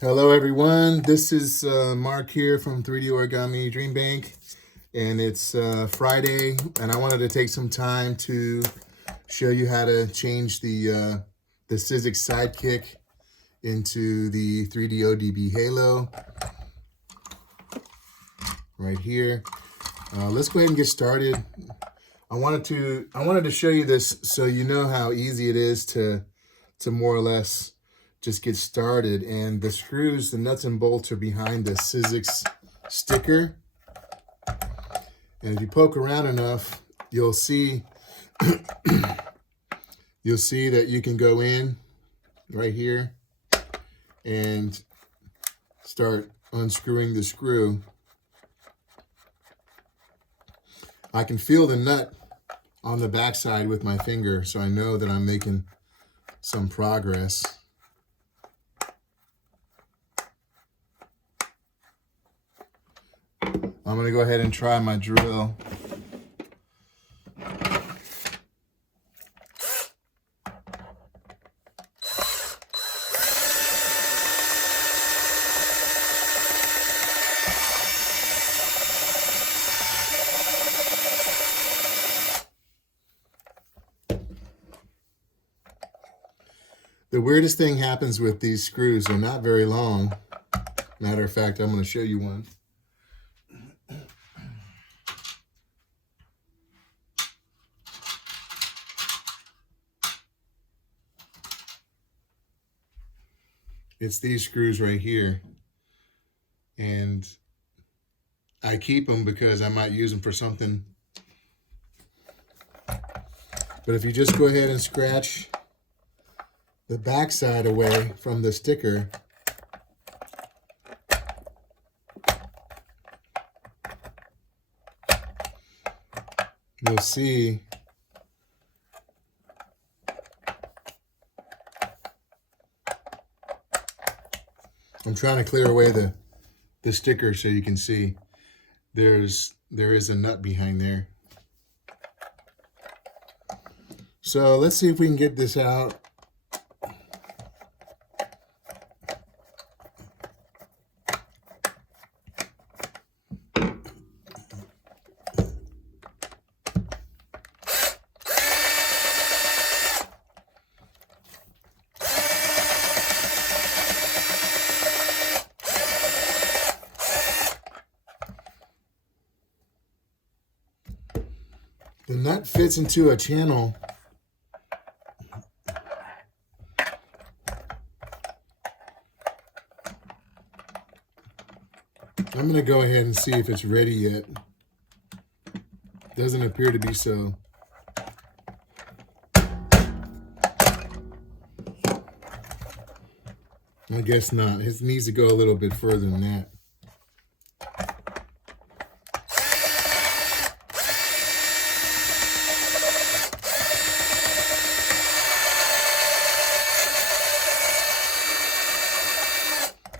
Hello everyone, this is Mark here from 3D Origami Dream Bank, and it's Friday, and I wanted to take some time to show you how to change the Sizzix Sidekick into the 3D ODB Halo right here. Let's go ahead and get started. I wanted to show you this so you know how easy it is to more or less just get started. And the screws, the nuts and bolts are behind the Sizzix sticker. And if you poke around enough, you'll see that you can go in right here and start unscrewing the screw. I can feel the nut on the backside with my finger, so I know that I'm making some progress. I'm going to go ahead and try my drill. The weirdest thing happens with these screws. They're not very long. Matter of fact, I'm going to show you one. It's these screws right here. And I keep them because I might use them for something. But if you just go ahead and scratch the backside away from the sticker, you'll see I'm trying to clear away the sticker so you can see there is a nut behind there. So let's see if we can get this out. The nut fits into a channel. I'm going to go ahead and see if it's ready yet. Doesn't appear to be so. I guess not. It needs to go a little bit further than that.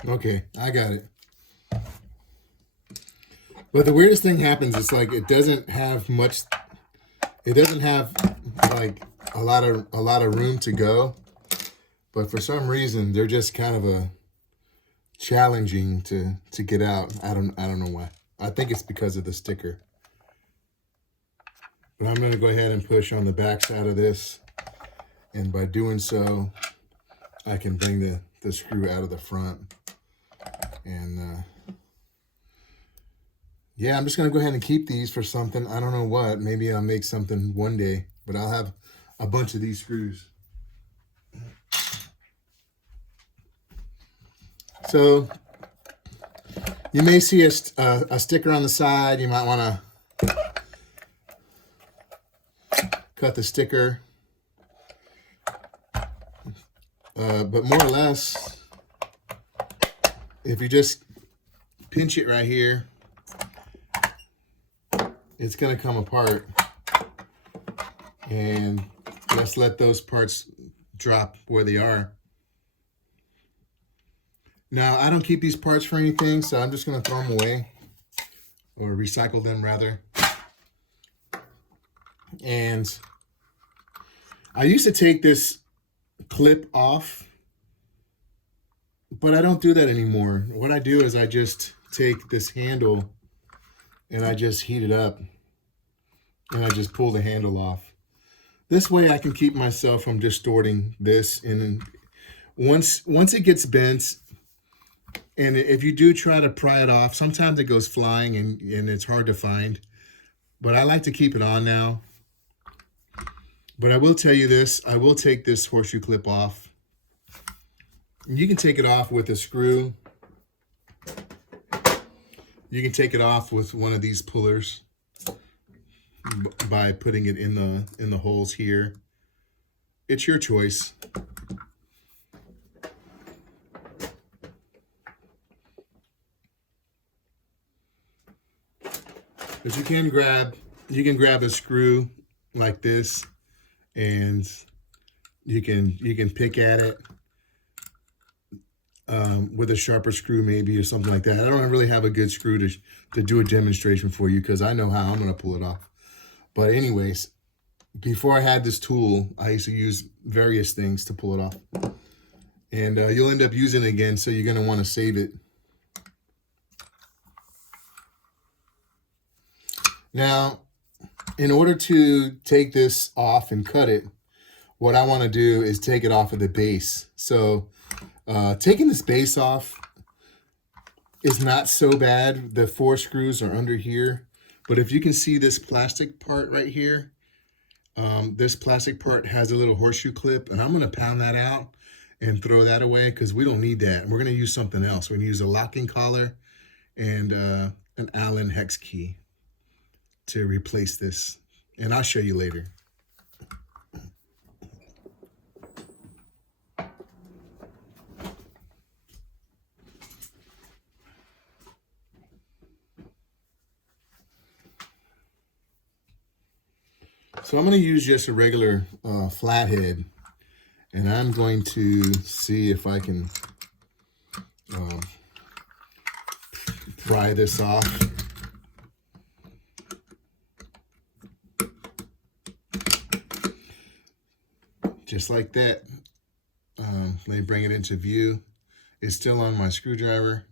Okay, I got it. But the weirdest thing happens, it's like it doesn't have much, it doesn't have like a lot of room to go. But for some reason, they're just kind of challenging to get out. I don't know why. I think it's because of the sticker. But I'm going to go ahead and push on the back side of this. And by doing so, I can bring the screw out of the front. And yeah, I'm just going to go ahead and keep these for something. I don't know what. Maybe I'll make something one day. But I'll have a bunch of these screws. So you may see a sticker on the side. You might want to cut the sticker. But more or less, if you just pinch it right here, it's going to come apart. And let's let those parts drop where they are. Now, I don't keep these parts for anything, so I'm just going to throw them away, or recycle them rather. And I used to take this clip off But I don't do that anymore. What I do is I just take this handle and I just heat it up and I just pull the handle off. This way I can keep myself from distorting this. And once it gets bent, and if you do try to pry it off, sometimes it goes flying and it's hard to find. But I like to keep it on now. But I will tell you this, I will take this horseshoe clip off. You can take it off with a screw. You can take it off with one of these pullers by putting it in the holes here. It's your choice. But you can grab a screw like this, and you can pick at it with a sharper screw maybe or something like that. I don't really have a good screw to do a demonstration for you because I know how I'm going to pull it off. But anyways, before I had this tool, I used to use various things to pull it off. And you'll end up using it again, so you're going to want to save it. Now, in order to take this off and cut it, what I want to do is take it off of the base. So taking this base off is not so bad. The 4 screws are under here. But if you can see this plastic part right here, this plastic part has a little horseshoe clip, and I'm going to pound that out and throw that away because we don't need that. We're going to use something else. We're going to use a locking collar and an Allen hex key to replace this. And I'll show you later. So I'm going to use just a regular flathead, and I'm going to see if I can pry this off. Just like that. Let me bring it into view. It's still on my screwdriver.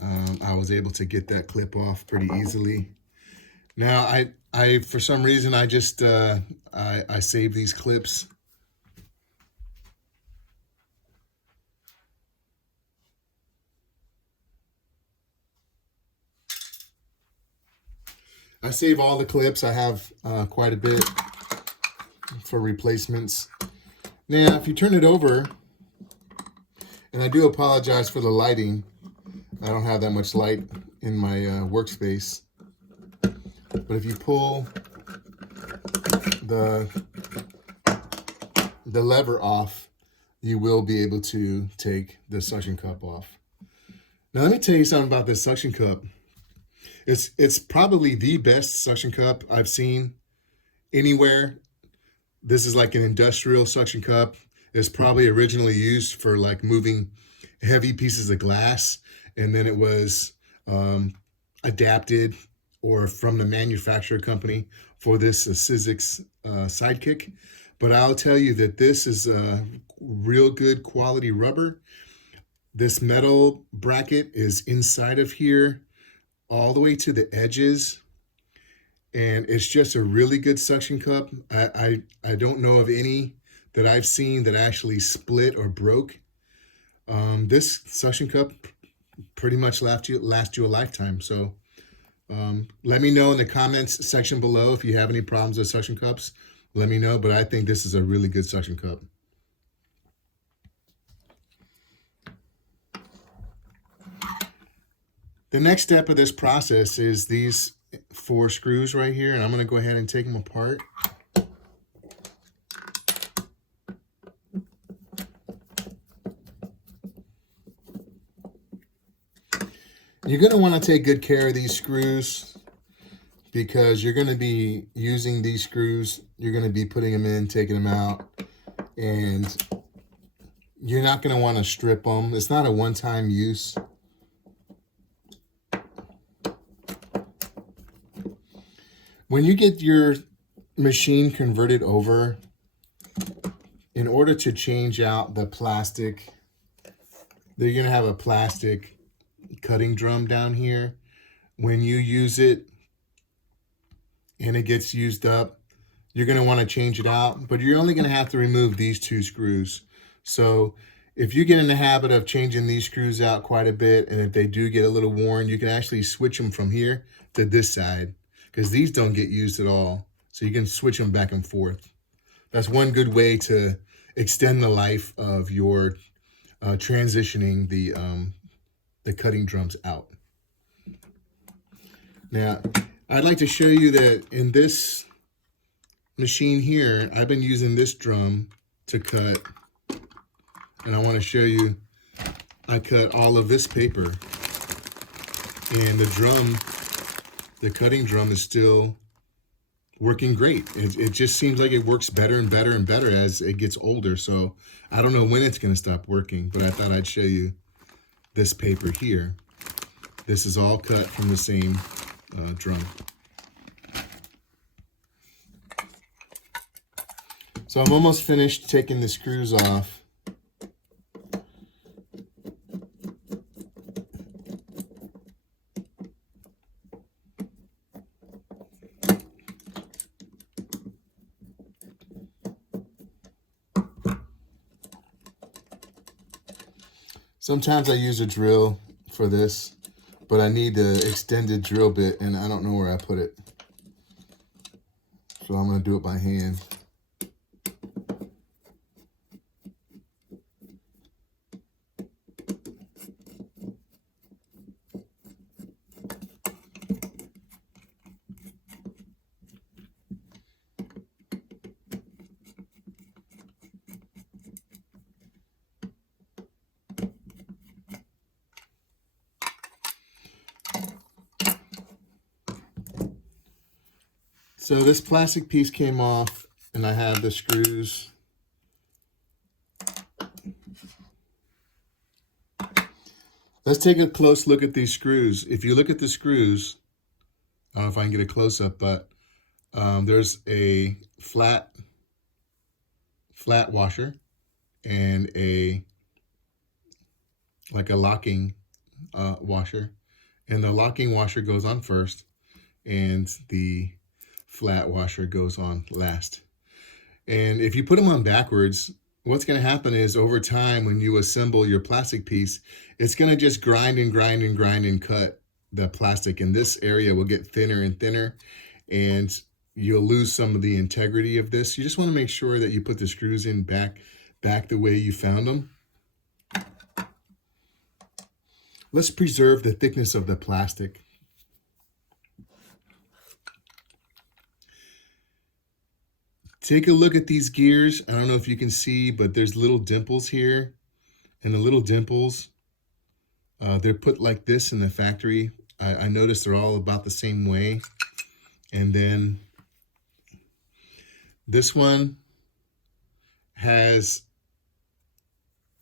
I was able to get that clip off pretty easily. Now, I for some reason, I just, I save these clips. I save all the clips. I have quite a bit for replacements. Now, if you turn it over, and I do apologize for the lighting. I don't have that much light in my workspace. But if you pull the lever off, you will be able to take the suction cup off. Now let me tell you something about this suction cup. It's probably the best suction cup I've seen anywhere. This is like an industrial suction cup. It's probably originally used for like moving heavy pieces of glass, and then it was adapted or from the manufacturer company for this Sizzix Sidekick. But I'll tell you that this is a real good quality rubber. This metal bracket is inside of here all the way to the edges, and it's just a really good suction cup. I don't know of any that I've seen that actually split or broke. This suction cup pretty much lasts you a lifetime. So let me know in the comments section below if you have any problems with suction cups. Let me know, but I think this is a really good suction cup. The next step of this process is these 4 screws right here, and I'm going to go ahead and take them apart. You're going to want to take good care of these screws because you're going to be using these screws. You're going to be putting them in, taking them out, and you're not going to want to strip them. It's not a one-time use. When you get your machine converted over, in order to change out the plastic they're gonna have a plastic cutting drum down here. When you use it and it gets used up, you're gonna wanna change it out, but you're only gonna have to remove these 2 screws. So if you get in the habit of changing these screws out quite a bit, and if they do get a little worn, you can actually switch them from here to this side, because these don't get used at all. So you can switch them back and forth. That's one good way to extend the life of your transitioning the cutting drums out. Now, I'd like to show you that in this machine here, I've been using this drum to cut, and I want to show you, I cut all of this paper, and the cutting drum is still working great. It just seems like it works better and better and better as it gets older. So I don't know when it's going to stop working, but I thought I'd show you this paper here. This is all cut from the same drum. So I'm almost finished taking the screws off. Sometimes I use a drill for this, but I need the extended drill bit, and I don't know where I put it. So I'm going to do it by hand. So this plastic piece came off, and I have the screws. Let's take a close look at these screws. If you look at the screws, I don't know if I can get a close-up, but there's a flat washer and like a locking washer. And the locking washer goes on first, and the flat washer goes on last. And if you put them on backwards, what's going to happen is over time, when you assemble your plastic piece, it's going to just grind and grind and grind and cut the plastic. And this area will get thinner and thinner, and you'll lose some of the integrity of this. You just want to make sure that you put the screws in back the way you found them. Let's preserve the thickness of the plastic. Take a look at these gears. I don't know if you can see, but there's little dimples here. And the little dimples, they're put like this in the factory. I noticed they're all about the same way. And then this one has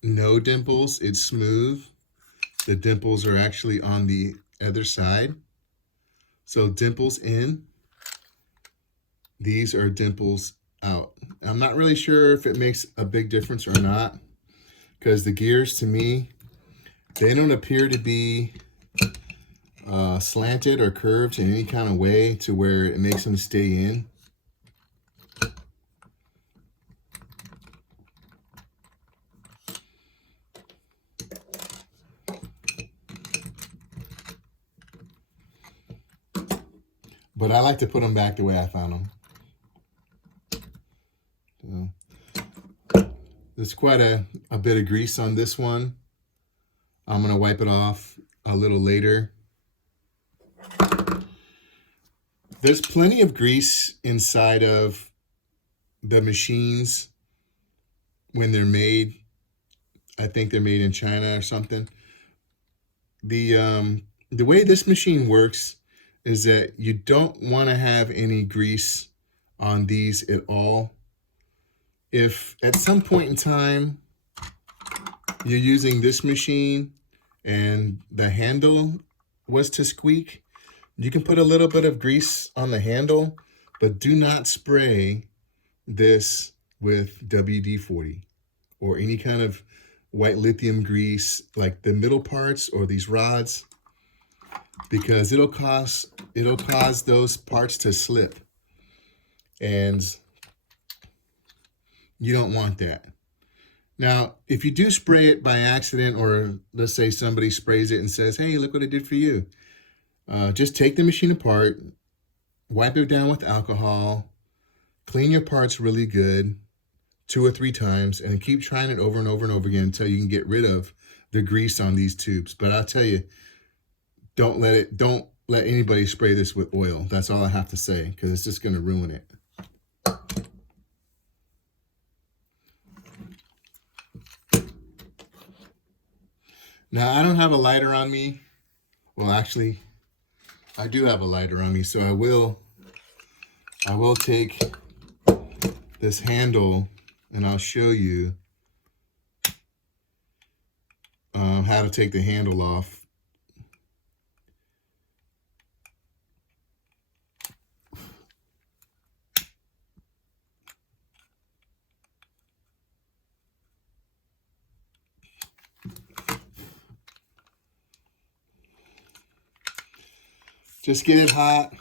no dimples. It's smooth. The dimples are actually on the other side. So dimples in. These are dimples out. I'm not really sure if it makes a big difference or not, because the gears, to me, they don't appear to be slanted or curved in any kind of way to where it makes them stay in. But I like to put them back the way I found them. There's quite a bit of grease on this one. I'm going to wipe it off a little later. There's plenty of grease inside of the machines when they're made. I think they're made in China or something. The way this machine works is that you don't want to have any grease on these at all. If at some point in time you're using this machine and the handle was to squeak, you can put a little bit of grease on the handle, but do not spray this with WD-40 or any kind of white lithium grease, like the middle parts or these rods, because it'll cause those parts to slip, and you don't want that. Now, if you do spray it by accident, or let's say somebody sprays it and says, hey, look what I did for you, just take the machine apart, wipe it down with alcohol, clean your parts really good 2 or 3 times, and keep trying it over and over and over again until you can get rid of the grease on these tubes. But I'll tell you, don't let anybody spray this with oil. That's all I have to say, because it's just going to ruin it. Now, I don't have a lighter on me. Well, actually, I do have a lighter on me, so I will take this handle and I'll show you how to take the handle off. Just get it hot,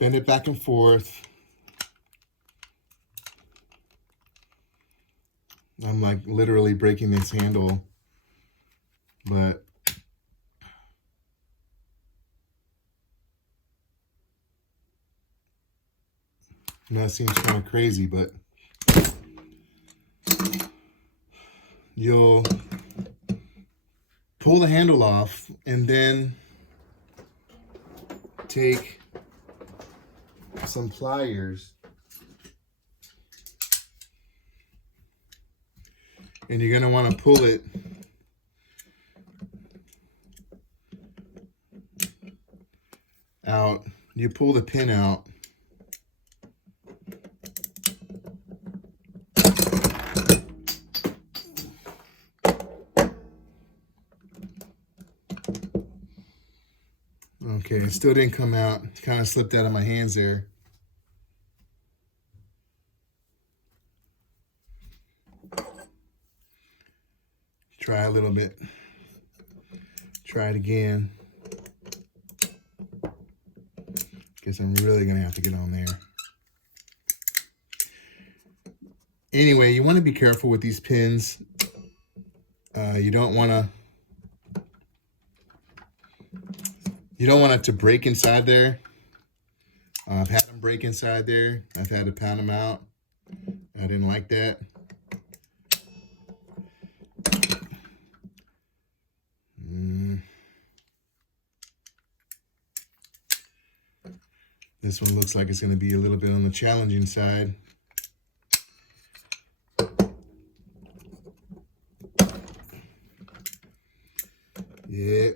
bend it back and forth. I'm like literally breaking this handle, but that seems kind of crazy, but you'll pull the handle off and then take some pliers and you're going to want to pull it out. You pull the pin out. Okay, it still didn't come out. It kind of slipped out of my hands there. Try a little bit. Try it again. Guess I'm really gonna have to get on there. Anyway, you want to be careful with these pins. You don't want it to break inside there. I've had them break inside there. I've had to pound them out. I didn't like that. This one looks like it's going to be a little bit on the challenging side. Yeah.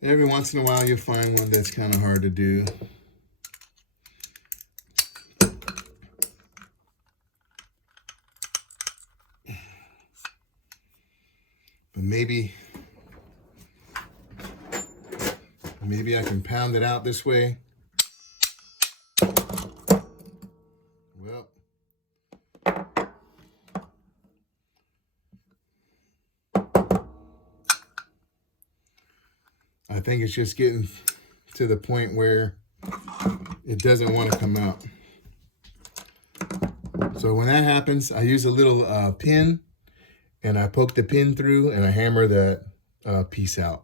Every once in a while you'll find one that's kind of hard to do. But maybe I can pound it out this way. Well, I think it's just getting to the point where it doesn't want to come out. So when that happens, I use a little pin, and I poke the pin through and I hammer that piece out.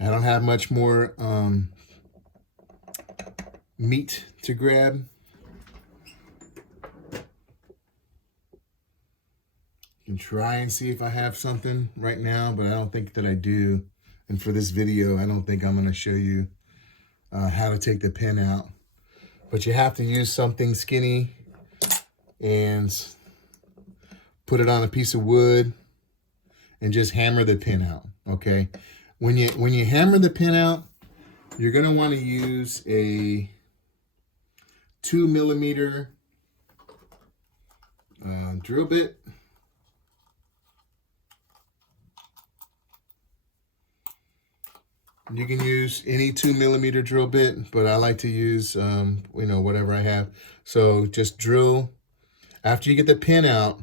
I don't have much more meat to grab. You can try and see if I have something right now, but I don't think that I do. And for this video, I don't think I'm going to show you how to take the pin out. But you have to use something skinny and put it on a piece of wood and just hammer the pin out, okay? When you hammer the pin out, you're going to want to use a 2mm drill bit. You can use any 2mm drill bit, but I like to use, whatever I have. So just drill. After you get the pin out,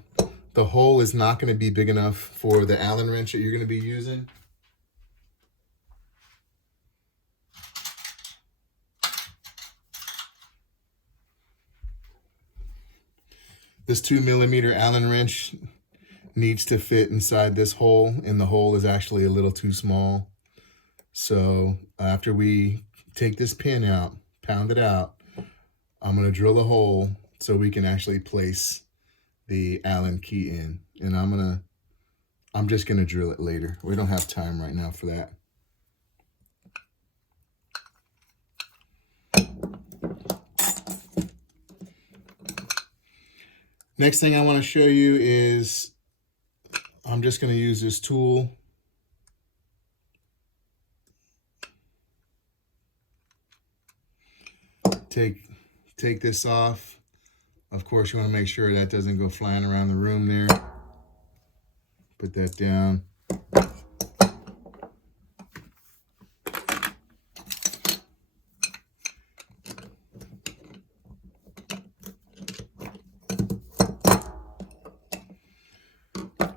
the hole is not going to be big enough for the Allen wrench that you're going to be using. This 2mm Allen wrench needs to fit inside this hole, and the hole is actually a little too small. So after we take this pin out, pound it out, I'm going to drill a hole so we can actually place the Allen key in. And I'm just going to drill it later. We don't have time right now for that. Next thing I want to show you is I'm just going to use this tool. Take this off. Of course, you want to make sure that doesn't go flying around the room there. Put that down.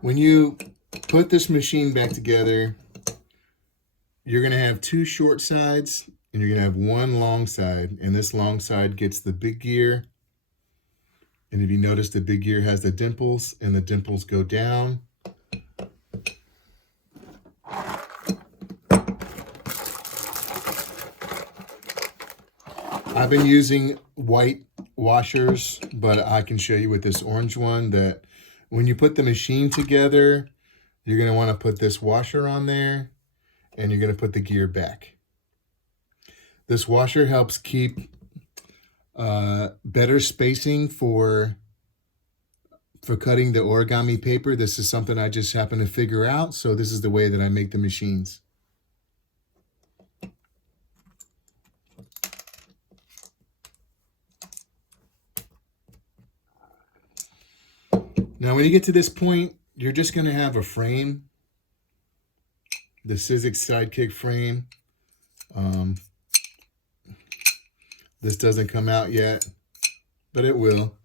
When you put this machine back together, you're going to have two short sides and you're going to have one long side, and this long side gets the big gear. And if you notice, the big gear has the dimples, and the dimples go down. I've been using white washers, but I can show you with this orange one that when you put the machine together, you're going to want to put this washer on there, and you're going to put the gear back. This washer helps keep better spacing for cutting the origami paper. This is something I just happened to figure out, so this is the way that I make the machines. Now, when you get to this point, you're just going to have a frame, the Sizzix Sidekick frame. This doesn't come out yet, but it will.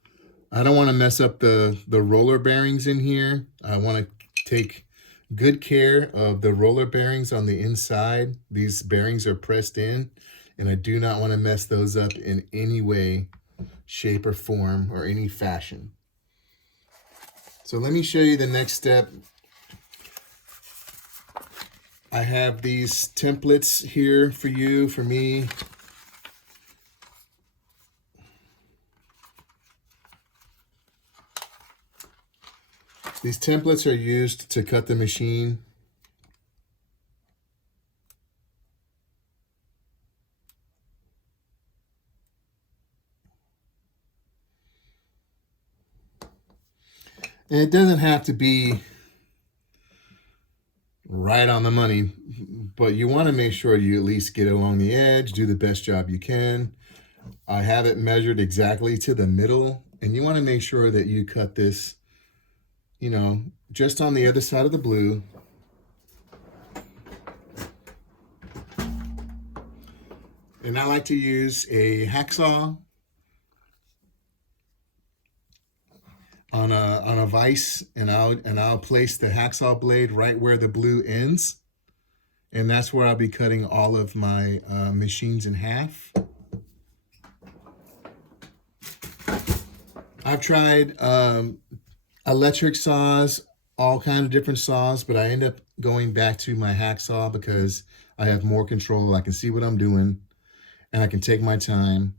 I don't want to mess up the roller bearings in here. I want to take good care of the roller bearings on the inside. These bearings are pressed in, and I do not want to mess those up in any way, shape, or form, or any fashion. So let me show you the next step. I have these templates here for you, for me. These templates are used to cut the machine. And it doesn't have to be right on the money, but you want to make sure you at least get it along the edge, do the best job you can. I have it measured exactly to the middle, and you want to make sure that you cut this, just on the other side of the blue. And I like to use a hacksaw on a vise, and I'll place the hacksaw blade right where the blue ends, and that's where I'll be cutting all of my machines in half. I've tried electric saws, all kinds of different saws, but I end up going back to my hacksaw because I have more control. I can see what I'm doing, and I can take my time,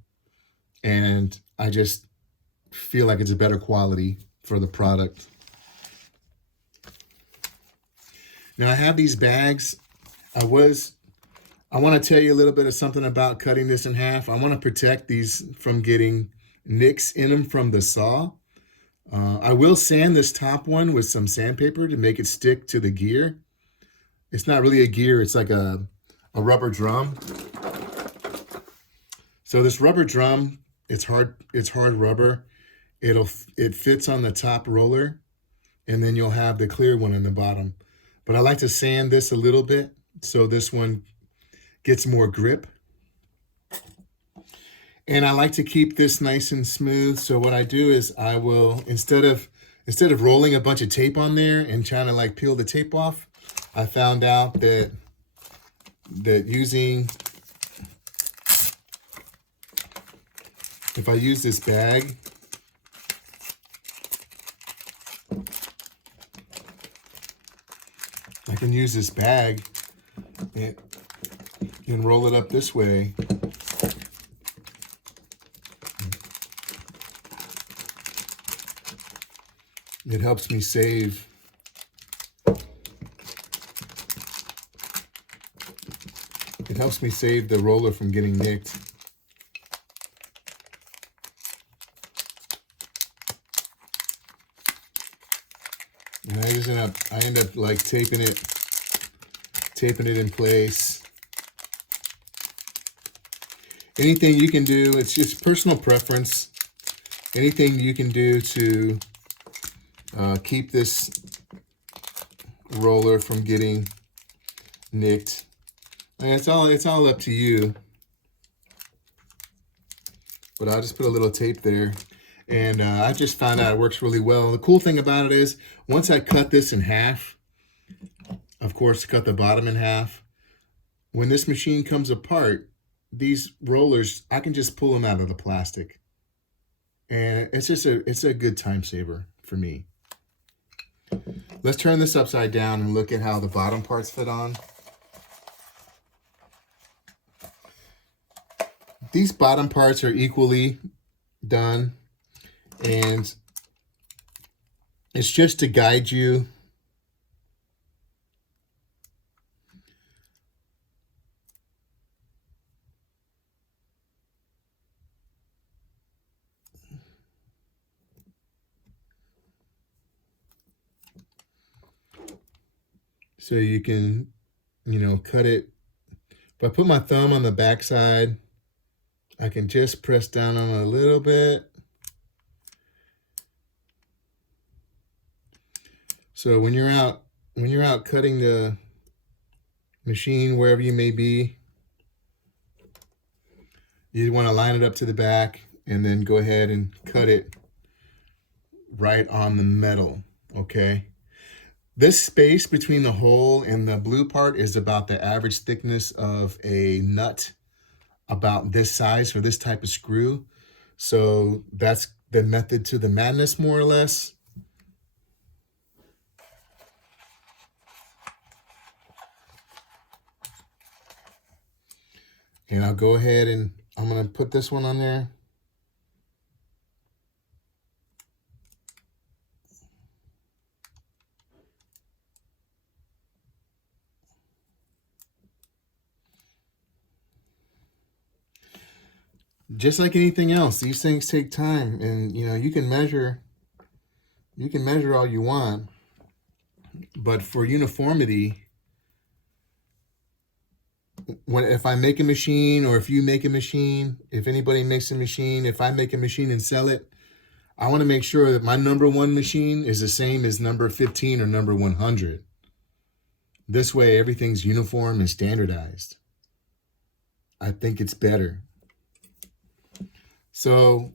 and I just feel like it's a better quality for the product. Now I have these bags. I want to tell you a little bit of something about cutting this in half. I want to protect these from getting nicks in them from the saw. I will sand this top one with some sandpaper to make it stick to the gear. It's not really a gear, it's like a rubber drum. So this rubber drum, it's hard rubber. It fits on the top roller, and then you'll have the clear one in the bottom. But I like to sand this a little bit so this one gets more grip. And I like to keep this nice and smooth. So what I do is I will, instead of rolling a bunch of tape on there and trying to like peel the tape off, I found out that if I use this bag, I can use this bag and roll it up this way. It helps me save the roller from getting nicked. And I end up like taping it in place. Anything you can do, it's just personal preference. Anything you can do to keep this roller from getting nicked. And it's all up to you. But I'll just put a little tape there. And I just found out it works really well. The cool thing about it is, once I cut this in half, of course, cut the bottom in half, when this machine comes apart, these rollers, I can just pull them out of the plastic. And it's a good time saver for me. Let's turn this upside down and look at how the bottom parts fit on. These bottom parts are equally done, and it's just to guide you. So you can, cut it. If I put my thumb on the back side, I can just press down on it a little bit. So when you're out cutting the machine, wherever you may be, you want to line it up to the back and then go ahead and cut it right on the metal, okay? This space between the hole and the blue part is about the average thickness of a nut, about this size for this type of screw. So that's the method to the madness, more or less. And I'll go ahead and I'm going to put this one on there. Just like anything else, these things take time, and you can measure all you want, but for uniformity, if I make a machine, or if you make a machine, if anybody makes a machine, if I make a machine and sell it, I want to make sure that my number 1 machine is the same as number 15 or number 100. This way, everything's uniform and standardized. I think it's better. So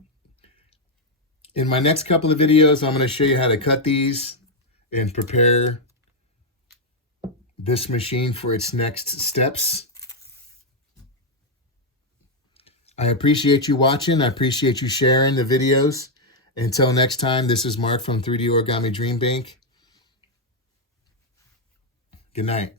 in my next couple of videos, I'm going to show you how to cut these and prepare this machine for its next steps. I appreciate you watching. I appreciate you sharing the videos. Until next time, this is Mark from 3D Origami Dream Bank. Good night.